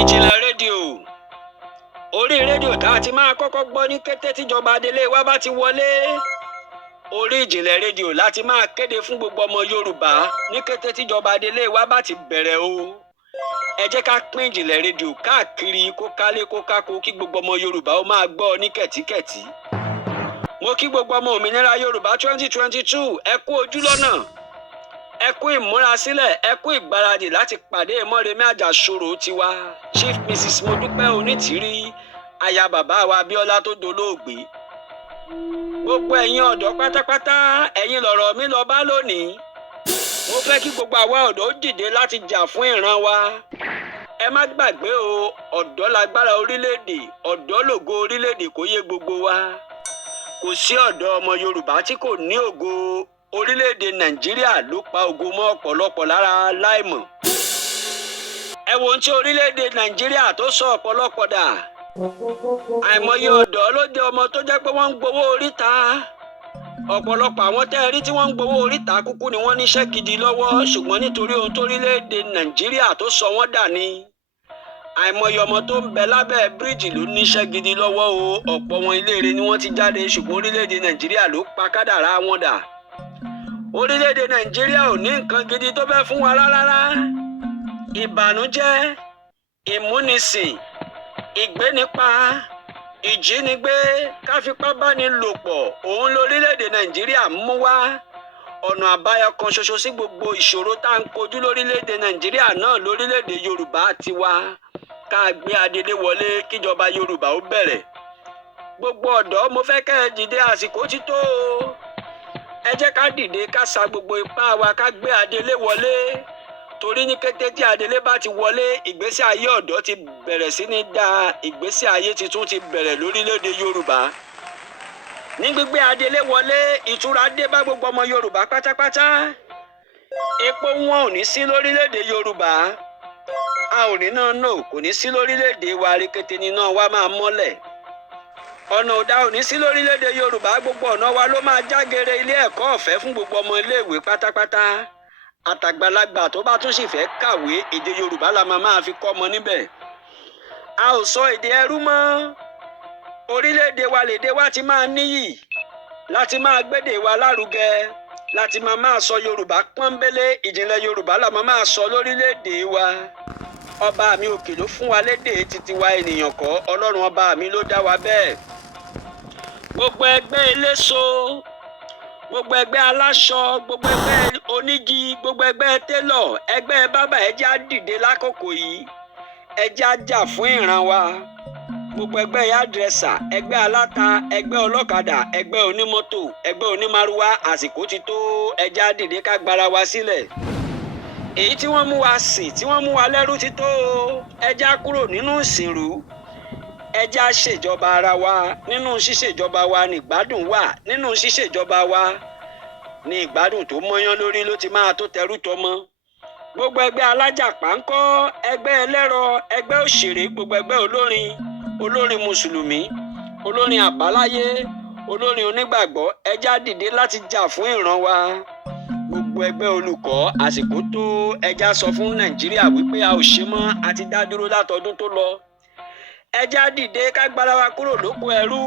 Ìjìnlẹ̀ rédíò. Orí rédíò tá a ti máa kọ́kọ́ gbọ́ ní kété tíjọba adelé wa bá ti wọlé. Orí Ìjìnlẹ̀ rédíò láti máa kéde fún gbogbo ọmọ Yorùbá ní kété tíjọba adelé wa bá ti bẹ̀rẹ̀ o. Ẹ jẹ́ ká pín Ìjìnlẹ̀ rédíò káàkiri kó kálé kó kákó kí gbogbo ọmọ Yorùbá ó máa gbọ́ ní kẹ̀tíkẹ̀tí. Mo kí gbogbo ọmọ òmìnira Yorùbá 2022 ẹ kú ojú lọ́nà. Ẹ kú ìmúrasílẹ̀, ẹ kú ìgbáradì láti pàdé Mọ́remí Àjàsorò tiwa Chief Mrs. Modúpẹ́ Onítìrí aya bàbá wa Abíọ́lá tó dolóògbé. Gbogbo ẹ̀yin ọ̀dọ́ pátápátá ẹ̀yin lọ̀rọ̀ mi lọ bá lónìí. Mo fẹ́ kí gbogbo àwa ọ̀dọ́ dìde láti jà fún ìran wa. Ẹ má gbàgbé o, ọ̀dọ́ lágbára orílẹ̀-èdè, ọ̀dọ́ lògo orílẹ̀-èdè kó yé gbogbo wa. Kò sí ọ̀dọ́ ọmọ Yorùbá tí kò ní ògo. Orílẹ̀-èdè Nàìjíríà ló pa ògo mọ́ ọ̀pọ̀lọpọ̀ lára láìmọ̀. Ẹ wo ohun tí orílẹ̀-èdè Nàìjíríà tó sọ ọ̀pọ̀lọpọ̀ dà. Àìmọye ọ̀dọ́ ló dé ọmọ tó jẹ́ pé wọ́n ń gbowó oríta. Ọ̀pọ̀lọpọ̀ àwọn tẹ́ ẹ rí tí wọ́n ń gbowó oríta kúkú ni wọ́n níṣẹ́ gidi lọ́wọ́ ṣùgbọ́n nítorí ohun tó orílẹ̀-èdè Nàìjíríà tó sọ wọ́n dà ni. Àìmọye ọmọ tó ń bẹ lábẹ́ bíríìjì ló níṣẹ́ gidi lọ́wọ́ o. Ọ̀pọ̀ wọn iléèrè ni wọ́n ti jáde ṣùgbọ́n orílẹ̀-èdè Nàìjíríà ló pa kádàrá wọn dà. Orílẹ̀-èdè Nàìjíríà ò ní nǹkan gidi tó fẹ́ fún wa rárá. Ìbànújẹ́, ìmúnisìn, ìgbénipa, ìjínigbé, káfipábánilòpọ̀ òun lórílẹ̀-èdè Nàìjíríà mú wá. Ọ̀nà àbáyọ kan ṣoṣo sí gbogbo ìṣòro tá à ń kojú lórílẹ̀-èdè Nàìjíríà náà lórílẹ̀-èdè Yorùbá tiwa. Ká gbé adelé wọlé kíjọba Yorùbá ó bẹ̀rẹ̀. Gbogbo ọ̀dọ́ mo fẹ́ kẹ́ ẹ dìde, àsìkò ti tó o. Ẹ jẹ́ ká dìde ká sa gbogbo ipá wa ká gbé adelé wọlé. Torí ní kété tí adelé bá ti wọlé, ìgbésí ayé ọ̀dọ́ ti bẹ̀rẹ̀ sí ní dá, ìgbésí ayé tuntun ti bẹ̀rẹ̀ lórílẹ̀-èdè Yorùbá. Ní gbígbé adelé wọlé, ìtura dé bá gbogbo ọmọ Yorùbá pátápátá. Epo wọn ò ní sí lórílẹ̀-èdè Yorùbá. A ò ní náà nò kò ní sí lórílẹ̀-èdè wa, rekete níná wa máa mọ́lẹ̀. Ọ̀nà òdà ò ní sí lórílẹ̀-èdè Yorùbá, gbogbo ọ̀nà wa ló máa jágere ilé ẹ̀kọ́ ọ̀fẹ́ fún gbogbo ọmọ iléèwé pátápátá. Àtàgbàlagbà tó bá tún sì fẹ́ kàwé, èdè Yorùbá la máa fi kọ́ ọmọ níbẹ̀. A ò sọ èdè ẹrú mọ́. Orílẹ̀-èdè wa lèdè wa ti máa níyì, láti máa gbédè wa lárugẹ, láti máa sọ Yorùbá pọ́nbélé, ìjìnlẹ̀ Yorùbá la máa sọ lórílẹ̀-èdè wa. Ọba mi òkè ló fún wa lédè títí wa ènìyàn kọ́, Ọlọ́run ọba mi ló dá wa bẹ́ẹ̀. Gbogbo ẹgbẹ́ eléso, gbogbo ẹgbẹ́ aláṣọ, gbogbo ẹgbẹ́ onígi, gbogbo ẹgbẹ́ télọ̀, ẹgbẹ́ bábà ẹ jẹ́ á dìde lákòókò yìí. Ẹ jẹ́ á jà fún ìran wa. Gbogbo ẹgbẹ́ yádrẹ́sà, ẹgbẹ́ aláta, ẹgbẹ́ ọlọ́kadà, ẹgbẹ́ onímọ́tò, ẹgbẹ́ onímárúwá, àsìkò ti tó. Ẹ jẹ́ á dìde ká gbára wa sílẹ̀. Èyí tí wọ́n mú wa sìn, tí wọ́n mú wa lẹ́rú ti tó o. Ẹ jẹ́ á kúrò nínú ìsìnrú. Ẹ jẹ́ á ṣèjọba ara wa. Nínú ṣíṣèjọba wa ni ìgbádùn wà. Nínú ṣíṣèjọba wa ni ìgbádùn tó mọ́yán lórí ló ti máa tó tẹrú tọmọ. Gbogbo ẹgbẹ́ alájàpá ńkọ́, ẹgbẹ́ ẹlẹ́rọ, ẹgbẹ́ òṣèré, gbogbo ẹgbẹ́ olórin, olórin mùsùlùmí, olórin àbáláyé, olórin onígbàgbọ́, ẹ jẹ́ á dìde láti jà fún ìran wa. Gbogbo ẹgbẹ́ olùkọ́, àsìkò tó. Ẹ jẹ́ á sọ fún Nàìjíríà wípé a ò ṣe mọ́, a ti dá dúró látọdún tó lọ. Ẹ jẹ́ á dìde ká gbára wa kúrò lóko ẹrú.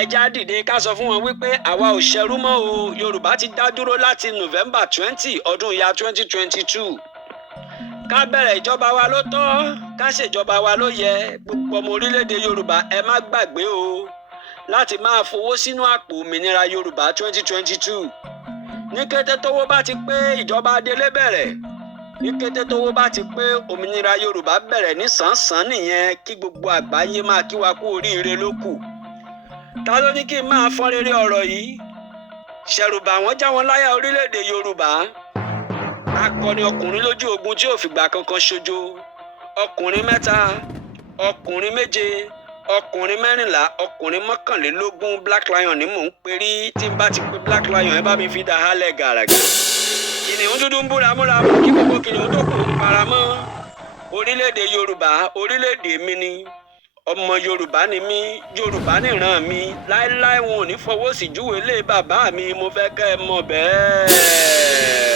Ẹ jẹ́ á dìde ká sọ fún wọn wípé àwa ò ṣẹrú mọ́ o. Yorùbá ti dá dúró láti November 20 ọdún ìyá 2022. Ká bẹ̀rẹ̀ ìjọba wa ló tọ́, ká ṣèjọba wa ló yẹ. Gbogbo ọmọ orílẹ̀-èdè Yorùbá ẹ má gbàgbé o láti máa fowó sínú àpò òmìnira Yorùbá 2022. Ní kété tówó bá ti pé ìjọba adelé bẹ̀rẹ̀. Ní kété tówó bá ti pé òmìnira Yorùbá bẹ̀rẹ̀ ní sánsan nìyẹn, kí gbogbo àgbáyé máa kí wa kú oríire ló kù. Ta ló ní kí n máa fọ́n rere ọ̀rọ̀ yìí? Ṣẹ̀rùbà wọ́n já wọn láyà orílẹ̀-èdè Yorùbá. Akọni ọkùnrin lójú ogun tí ò fìgbà kankan ṣojo. Ọkùnrin 3, ọkùnrin 7, ọkùnrin 14, ọkùnrin 21 Black Lion ni mò ń perí. Tí n bá ti pe Black Lion ẹ bá mi fi dá hálẹ̀ gàràgà. Kìnìún dúdú ń búra múra mú kí gbogbo kìnìún tó kù ń paramọ́. Orílẹ̀-èdè Yorùbá, orílẹ̀-èdè mi ni. Ọmọ Yorùbá ni mí, Yorùbá nìran mi. Láéláé wọn ò ní fọwọ́ sí júwe lé bàbá mi, mo fẹ́ kẹ́ ẹ mọ̀ bẹ́ẹ̀.